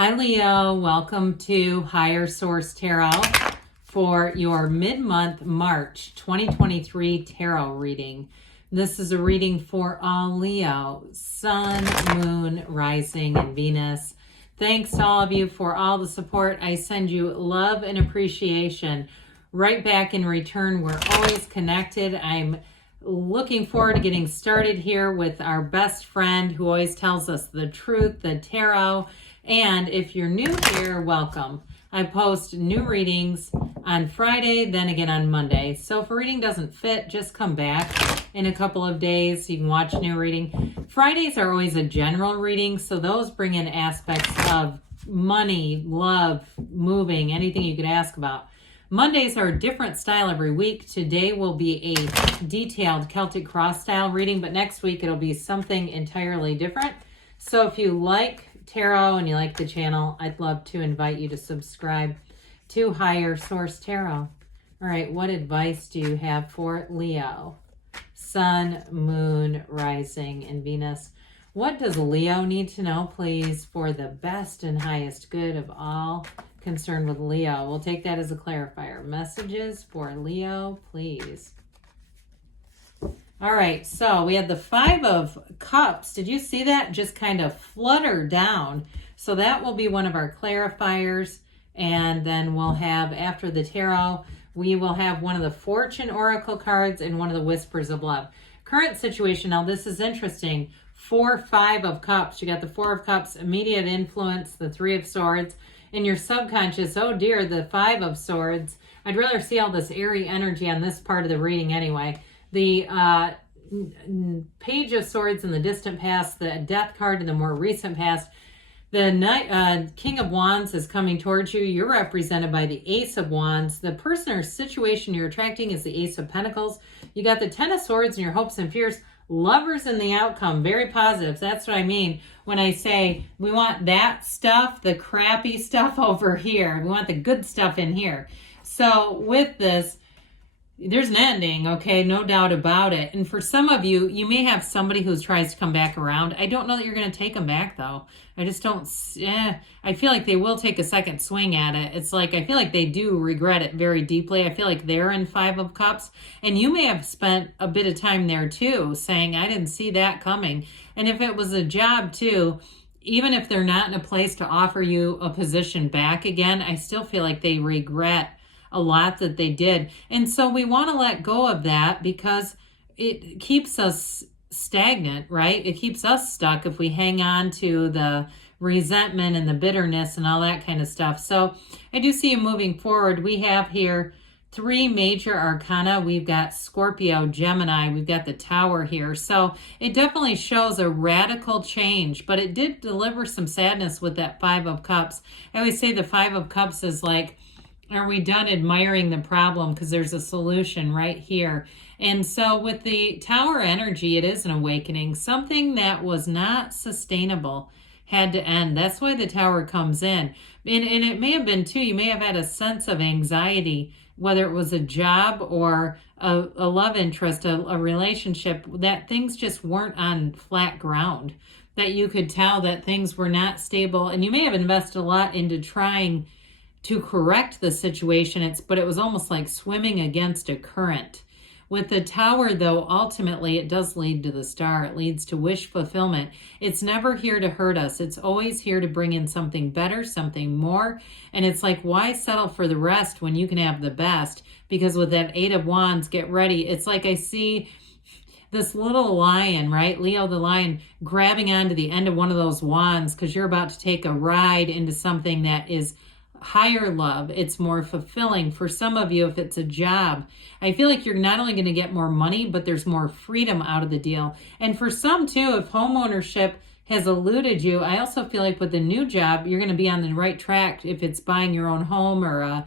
Hi Leo, welcome to Higher Source Tarot for your mid-month March 2023 tarot reading. This is a reading for all Leo, Sun, Moon, Rising, and Venus. Thanks to all of you for all the support. I send you love and appreciation right back in return. We're always connected. I'm looking forward to getting started here with our best friend who always tells us the truth, the tarot. And if you're new here, welcome. I post new readings on Friday, then again on Monday. So if a reading doesn't fit, just come back in a couple of days so you can watch a new reading. Fridays are always a general reading, so those bring in aspects of money, love, moving, anything you could ask about. Mondays are a different style every week. Today will be a detailed Celtic cross style reading, but next week it'll be something entirely different. So if you like tarot and you like the channel, I'd love to invite you to subscribe to Higher Source Tarot. All right, what advice do you have for Leo? Sun, Moon, Rising, and Venus. What does Leo need to know, please, for the best and highest good of all concerned with Leo? We'll take that as a clarifier. Messages for Leo, please. All right, so we had the Five of Cups. Did you see that? Just kind of flutter down. So that will be one of our clarifiers. And then we'll have, after the tarot, we will have one of the Fortune Oracle cards and one of the Whispers of Love. Current situation, now this is interesting. 4, 5 of Cups. You got the 4 of Cups, immediate influence, the 3 of Swords. In your subconscious, oh dear, the 5 of Swords. I'd rather see all this airy energy on this part of the reading anyway. The Page of Swords in the distant past, the Death card in the more recent past. The King of Wands is coming towards you. You're represented by the Ace of Wands. The person or situation you're attracting is the Ace of Pentacles. You got the Ten of Swords and your hopes and fears. Lovers in the outcome, very positive. That's what I mean when I say we want that stuff, the crappy stuff over here. We want the good stuff in here. So with this, there's an ending, okay? No doubt about it. And for some of you, you may have somebody who tries to come back around. I don't know that you're going to take them back, though. I just don't... I feel like they will take a second swing at it. It's like, I feel like they do regret it very deeply. I feel like they're in 5 of Cups. And you may have spent a bit of time there, too, saying, I didn't see that coming. And if it was a job, too, even if they're not in a place to offer you a position back again, I still feel like they regret a lot that they did. And so we want to let go of that because it keeps us stagnant, right? It keeps us stuck if we hang on to the resentment and the bitterness and all that kind of stuff. So I do see you moving forward. We have here 3 major arcana. We've got Scorpio, Gemini. We've got the Tower here. So it definitely shows a radical change, but it did deliver some sadness with that 5 of Cups. I always say the 5 of Cups is like, are we done admiring the problem? Because there's a solution right here. And so with the Tower energy, it is an awakening. Something that was not sustainable had to end. That's why the Tower comes in. And it may have been too, you may have had a sense of anxiety, whether it was a job or a love interest, a relationship, that things just weren't on flat ground, that you could tell that things were not stable. And you may have invested a lot into trying to correct the situation, but it was almost like swimming against a current. With the Tower, though, ultimately it does lead to the Star. It leads to wish fulfillment. It's never here to hurt us. It's always here to bring in something better, something more. And it's like, why settle for the rest when you can have the best? Because with that 8 of Wands, get ready. It's like I see this little lion, right? Leo the lion grabbing onto the end of one of those wands because you're about to take a ride into something that is higher love. It's more fulfilling. For some of you, if it's a job, I feel like you're not only going to get more money, but there's more freedom out of the deal. And for some too, if home ownership has eluded you, I also feel like with the new job, you're going to be on the right track if it's buying your own home or a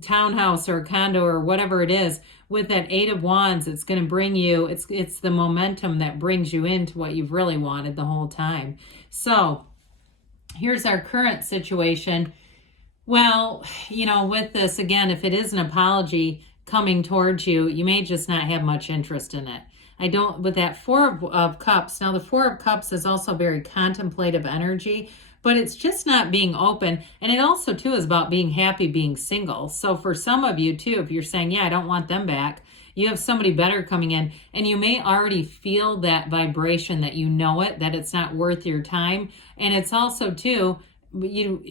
townhouse or a condo or whatever it is. With that 8 of Wands, it's going to bring you, it's the momentum that brings you into what you've really wanted the whole time. So here's our current situation. Well, you know, with this, again, if it is an apology coming towards you, you may just not have much interest in it. I don't, with that Four of Cups. Now, the Four of Cups is also very contemplative energy, but it's just not being open. And it also, too, is about being happy being single. So for some of you, too, if you're saying, yeah, I don't want them back, you have somebody better coming in, and you may already feel that vibration, that you know it, that it's not worth your time. And it's also, too,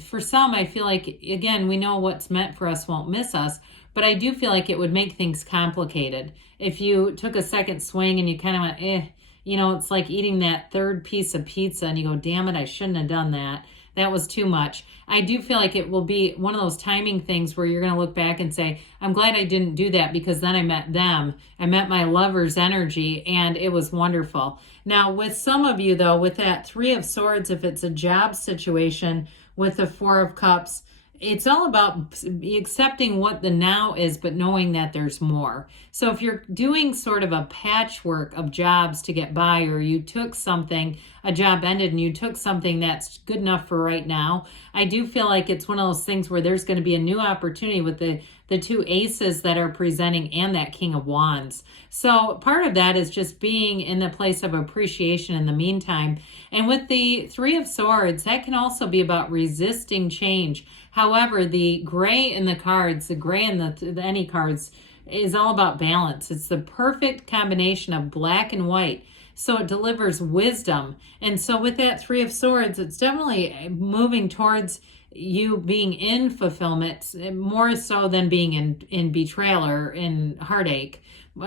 for some, I feel like, again, we know what's meant for us won't miss us, but I do feel like it would make things complicated. If you took a second swing and you kind of went, it's like eating that third piece of pizza and you go, damn it, I shouldn't have done that. That was too much. I do feel like it will be one of those timing things where you're going to look back and say, I'm glad I didn't do that, because then I met them. I met my lover's energy, and it was wonderful. Now, with some of you, though, with that Three of Swords, if it's a job situation with the Four of Cups, it's all about accepting what the now is, but knowing that there's more. So if you're doing sort of a patchwork of jobs to get by, or you took something, a job ended and you took something that's good enough for right now, I do feel like it's one of those things where there's going to be a new opportunity with the two aces that are presenting and that King of Wands. So part of that is just being in the place of appreciation in the meantime. And with the Three of Swords, that can also be about resisting change. However, the gray in the cards, the gray in the any cards, is all about balance. It's the perfect combination of black and white. So it delivers wisdom. And so with that Three of Swords, it's definitely moving towards you being in fulfillment, more so than being in betrayal or in heartache.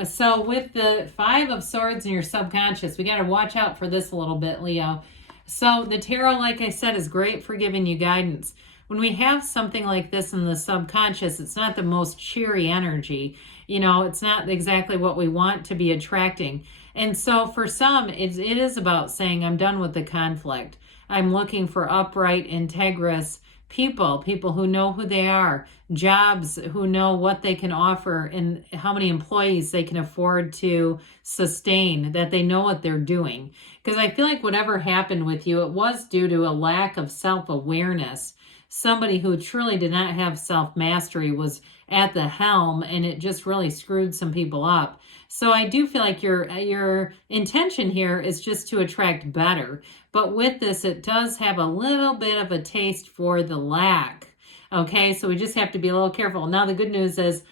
So with the Five of Swords in your subconscious, we got to watch out for this a little bit, Leo. So the tarot, like I said, is great for giving you guidance. When we have something like this in the subconscious, it's not the most cheery energy. It's not exactly what we want to be attracting. And so for some, it is about saying, I'm done with the conflict. I'm looking for upright, integrous people who know who they are, jobs who know what they can offer and how many employees they can afford to sustain, that they know what they're doing. Because I feel like whatever happened with you, it was due to a lack of self-awareness. Somebody who truly did not have self-mastery was at the helm, and it just really screwed some people up. So I do feel like your intention here is just to attract better. But with this, it does have a little bit of a taste for the lack. Okay, so we just have to be a little careful. Now, the good news is,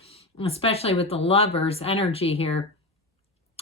especially with the Lover's energy here,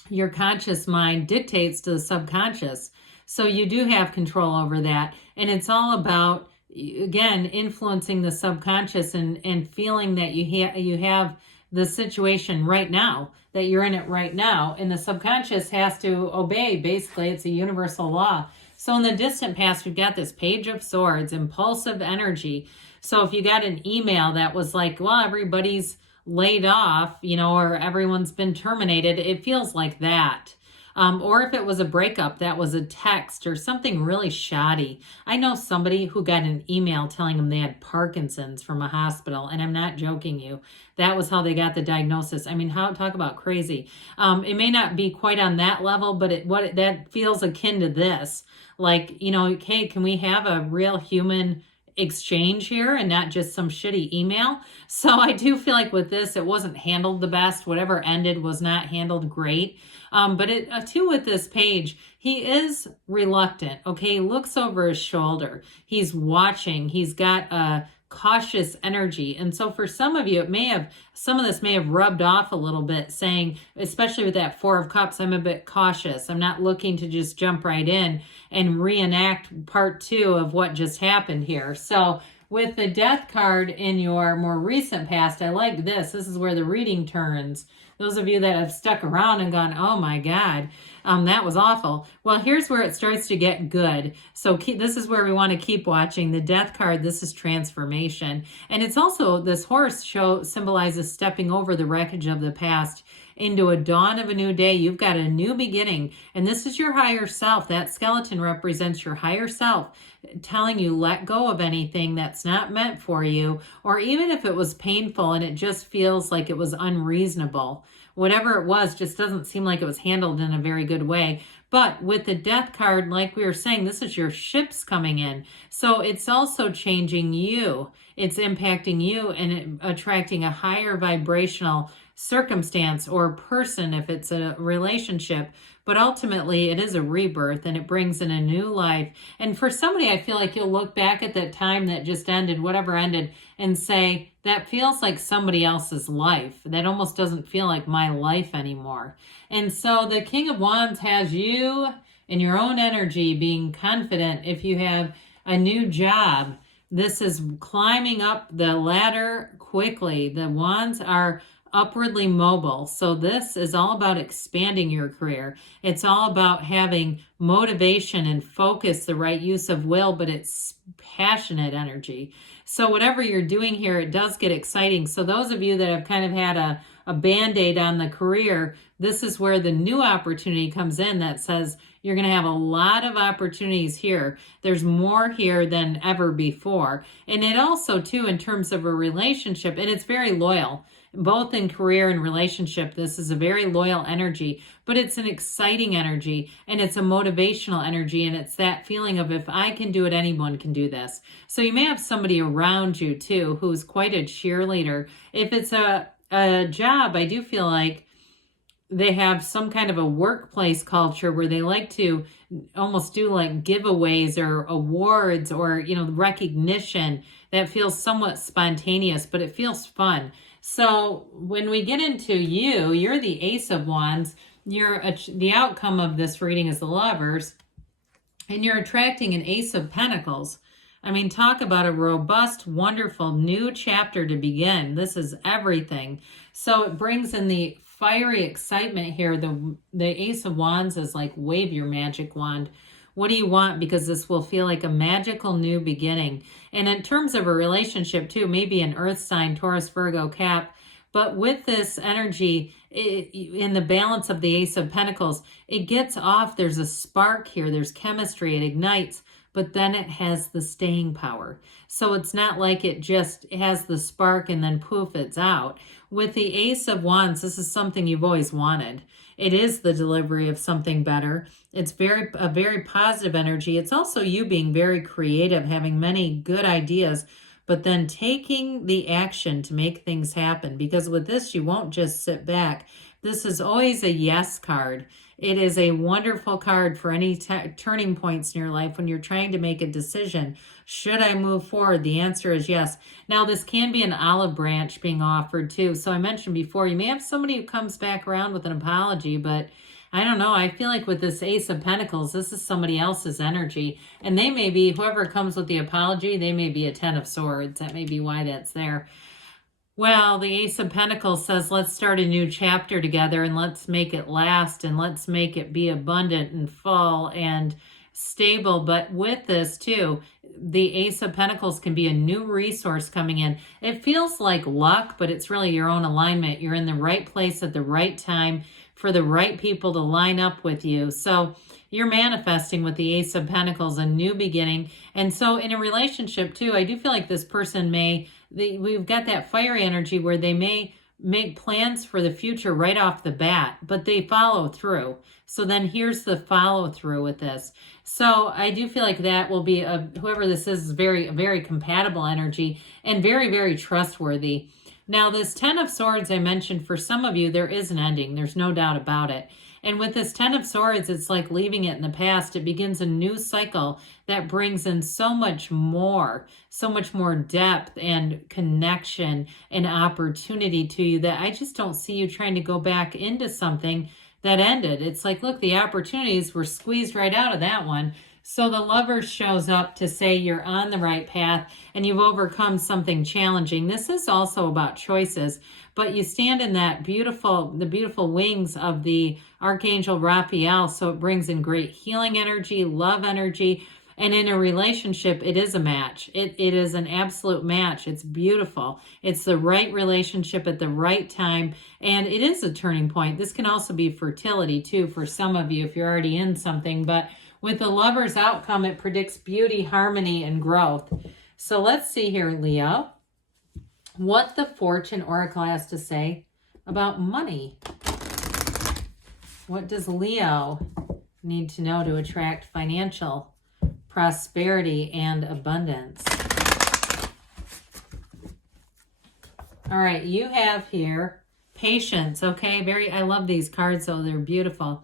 your conscious mind dictates to the subconscious. So you do have control over that. And it's all about, again, influencing the subconscious and feeling that you have the situation right now, that you're in it right now. And the subconscious has to obey. Basically, it's a universal law. So in the distant past, we've got this Page of Swords, impulsive energy. So if you got an email that was like, well, everybody's laid off, or everyone's been terminated, it feels like that. Or if it was a breakup, that was a text or something really shoddy. I know somebody who got an email telling them they had Parkinson's from a hospital, and I'm not joking you. That was how they got the diagnosis. I mean, talk about crazy. It may not be quite on that level, but that feels akin to this. Like, hey, can we have a real human exchange here and not just some shitty email? So I do feel like with this, it wasn't handled the best. Whatever ended was not handled great. But too, with this page, he is reluctant. Okay, he looks over his shoulder. He's watching. He's got a cautious energy. And so for some of you, some of this may have rubbed off a little bit, saying, especially with that Four of Cups, I'm a bit cautious. I'm not looking to just jump right in and reenact part two of what just happened here. So with the Death card in your more recent past, I like this. This is where the reading turns. Those of you that have stuck around and gone, oh my God, that was awful. Well, here's where it starts to get good. So this is where we want to keep watching. The Death card, this is transformation. And it's also, this horse symbolizes stepping over the wreckage of the past into a dawn of a new day. You've got a new beginning. And this is your higher self. That skeleton represents your higher self, telling you let go of anything that's not meant for you, or even if it was painful and it just feels like it was unreasonable. Whatever it was just doesn't seem like it was handled in a very good way. But with the Death card, like we were saying, this is your ships coming in. So it's also changing you. It's impacting you and attracting a higher vibrational circumstance or person if it's a relationship. But ultimately, it is a rebirth and it brings in a new life. And for somebody, I feel like you'll look back at that time that just ended, whatever ended, and say, that feels like somebody else's life. That almost doesn't feel like my life anymore. And so the King of Wands has you in your own energy being confident. If you have a new job, this is climbing up the ladder quickly. The wands are upwardly mobile. So this is all about expanding your career. It's all about having motivation and focus, the right use of will, but it's passionate energy. So whatever you're doing here, it does get exciting. So those of you that have kind of had a Band-Aid on the career, this is where the new opportunity comes in that says you're going to have a lot of opportunities here. There's more here than ever before. And it also, too, in terms of a relationship, and it's very loyal. Both in career and relationship, this is a very loyal energy, but it's an exciting energy and it's a motivational energy. And it's that feeling of, if I can do it, anyone can do this. So you may have somebody around you too, who's quite a cheerleader. If it's a job, I do feel like they have some kind of a workplace culture where they like to almost do like giveaways or awards or, recognition that feels somewhat spontaneous, but it feels fun. So when we get into you're the Ace of Wands. The outcome of this reading is the Lovers, and you're attracting an Ace of Pentacles. I mean, talk about a robust, wonderful new chapter to begin. This is everything. So it brings in the fiery excitement here. The Ace of Wands is like, wave your magic wand. What do you want? Because this will feel like a magical new beginning. And in terms of a relationship too, maybe an earth sign, Taurus, Virgo, Cap. But with this energy, in the balance of the Ace of Pentacles, it gets off. There's a spark here. There's chemistry. It ignites. But then it has the staying power. So it's not like it just has the spark and then poof, it's out. With the Ace of Wands, this is something you've always wanted. It is the delivery of something better. It's a very positive energy. It's also you being very creative, having many good ideas, but then taking the action to make things happen. Because with this, you won't just sit back. This is always a yes card. It is a wonderful card for any turning points in your life when you're trying to make a decision. Should I move forward? The answer is yes. Now, this can be an olive branch being offered too. So I mentioned before, you may have somebody who comes back around with an apology, but I don't know. I feel like with this Ace of Pentacles, this is somebody else's energy. And they may be, whoever comes with the apology, they may be a Ten of Swords. That may be why that's there. Well, the Ace of Pentacles says, let's start a new chapter together and let's make it last and let's make it be abundant and full and stable. But with this too, the Ace of Pentacles can be a new resource coming in. It feels like luck, but it's really your own alignment. You're in the right place at the right time for the right people to line up with you. So you're manifesting with the Ace of Pentacles, a new beginning. And so in a relationship too, I do feel like this person we've got that fiery energy where they may make plans for the future right off the bat, but they follow through. So then here's the follow through with this. So I do feel like that will be, whoever this is very, very compatible energy and very, very trustworthy. Now this Ten of Swords I mentioned, for some of you, there is an ending. There's no doubt about it. And with this Ten of Swords, it's like leaving it in the past. It begins a new cycle that brings in so much more depth and connection and opportunity to you that I just don't see you trying to go back into something that ended. It's like, look, the opportunities were squeezed right out of that one. So the Lover shows up to say you're on the right path and you've overcome something challenging. This is also about choices, but you stand in the beautiful wings of the Archangel Raphael. So it brings in great healing energy, love energy. And in a relationship, it is a match. It is an absolute match. It's beautiful. It's the right relationship at the right time. And it is a turning point. This can also be fertility too for some of you if you're already in something. But with the Lover's outcome, it predicts beauty, harmony, and growth. So let's see here, Leo, what the Fortune Oracle has to say about money. What does Leo need to know to attract financial prosperity and abundance? All right, you have here Patience, okay? I love these cards, though. They're beautiful.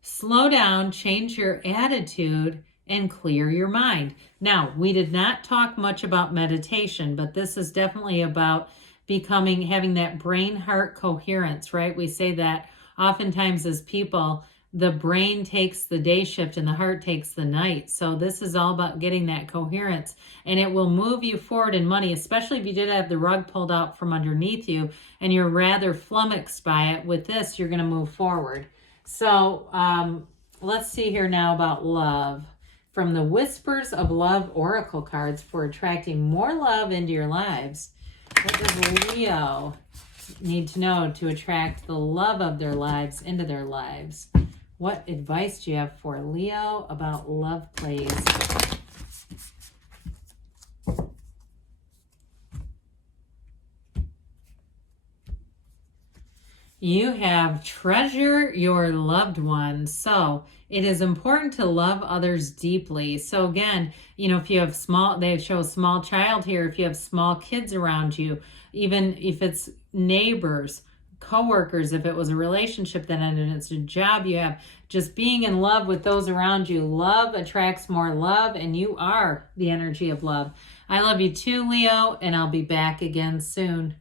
Slow down, change your attitude, and clear your mind. Now, we did not talk much about meditation, but this is definitely about having that brain-heart coherence, right? We say that oftentimes as people, the brain takes the day shift and the heart takes the night. So this is all about getting that coherence, and it will move you forward in money, especially if you did have the rug pulled out from underneath you and you're rather flummoxed by it. With this, you're going to move forward. So let's see here now about love. From the Whispers of Love Oracle cards for attracting more love into your lives. What does Leo need to know to attract the love of their lives into their lives? What advice do you have for Leo about love, please? You have treasure your loved ones. So it is important to love others deeply. So again, if you have they show a small child here, if you have small kids around you, even if it's neighbors, coworkers, if it was a relationship that ended, it's a job you have, just being in love with those around you. Love attracts more love, and you are the energy of love. I love you too, Leo, and I'll be back again soon.